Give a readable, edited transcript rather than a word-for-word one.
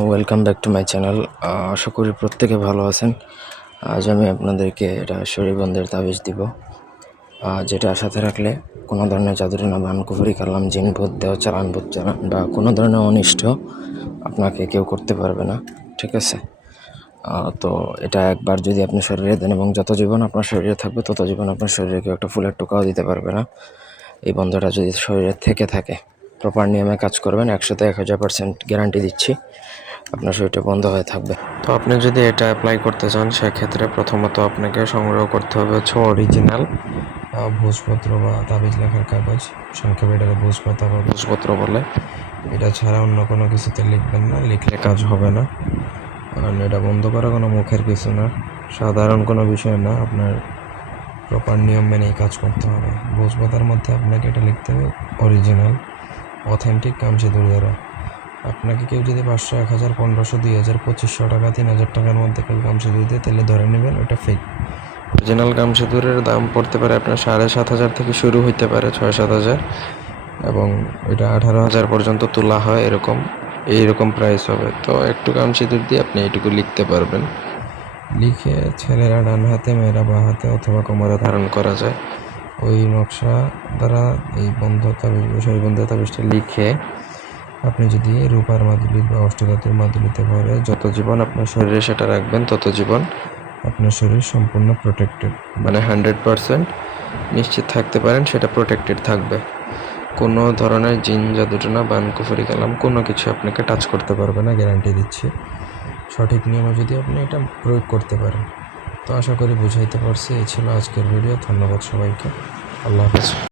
Welcome back to my channel. আশা করি প্রত্যেকে ভালো আছেন। আজ আমি আপনাদেরকে এটা শরীরবন্ধের তাবিজ দিব, যেটা সাথে রাখলে কোনো ধরনের জাদুটনা বান কুফরি কালাম জিন ভূত দেহ চালান ভূত চালান বা কোনো ধরনের অনিষ্ট আপনাকে কেউ করতে পারবে না। ঠিক আছে? তো এটা একবার যদি আপনি শরীরে দেন এবং যত জীবন আপনার শরীরে থাকবে তত জীবন আপনার শরীরে কেউ একটা ফুলের টোকাও দিতে পারবে না। এই বন্ধটা যদি শরীরে থেকে থাকে, প্রপার নিয়মে কাজ করবেন, 100% গ্যারান্টি দিচ্ছি আপনার শরীরটা বন্ধ হয়ে থাকবে। তো আপনি যদি এটা অ্যাপ্লাই করতে চান, সেক্ষেত্রে প্রথমত আপনাকে সংগ্রহ করতে হবে হচ্ছে অরিজিনাল ভোজপত্র বা তাবিজ লেখার কাগজ, সংক্ষেপে এটাকে ভোজপাতা বা ভোজপত্র বলে। এটা ছাড়া অন্য কোনো কিছুতে লিখবেন না, লিখলে কাজ হবে না। কারণ এটা বন্ধ করা কোনো মুখের কিছু না, সাধারণ কোনো বিষয় না। আপনার প্রপার নিয়ম মেনেই কাজ করতে হবে। ভোজপাতার মধ্যে আপনাকে এটা লিখতে হবে অরিজিনাল অথেন্টিক কামসিঁদুর দ্বারা। আপনাকে কেউ যদি 500, 1000, 1500, 2000, 2500 টাকা, 3000 টাকার মধ্যে কেউ কামসিঁদুর দিয়ে, তাহলে ধরে নেবেন ওটা ফেক। অরিজিনাল কামসিঁদুরের দাম পড়তে পারে আপনার 7,500 থেকে শুরু হইতে পারে 6-7 হাজার, এবং এটা 18,000 পর্যন্ত তোলা হয়। এইরকম প্রাইস হবে। তো একটু কামসিঁদুর দিয়ে আপনি এইটুকু লিখতে পারবেন। লিখে ছেলেরা ডান হাতে, মেয়েরা বাঁ হাতে অথবা কোমরে ধারণ করা যায়। ওই নকশা দ্বারা এই বন্ধ তাবিজটা লিখে আপনি যদি রূপার মাদুলি বা অষ্টধাতুর মাদুলিতে ভরে যত জীবন আপনার শরীরে সেটা রাখবেন, তত জীবন আপনার শরীর সম্পূর্ণ প্রোটেক্টেড, মানে 100% নিশ্চিত থাকতে পারেন সেটা প্রোটেক্টেড থাকবে। কোনো ধরনের জিন জাদুটনা বান কুফরি কালাম কোনো কিছু আপনাকে টাচ করতে পারবে না, গ্যারান্টি দিচ্ছি। সঠিক নিয়মে যদি আপনি এটা প্রয়োগ করতে পারেন। তো আশা করি বুঝাইতে পারছি। এই ছিল আজকের ভিডিও। ধন্যবাদ সবাইকে। আল্লাহ হাফেজ।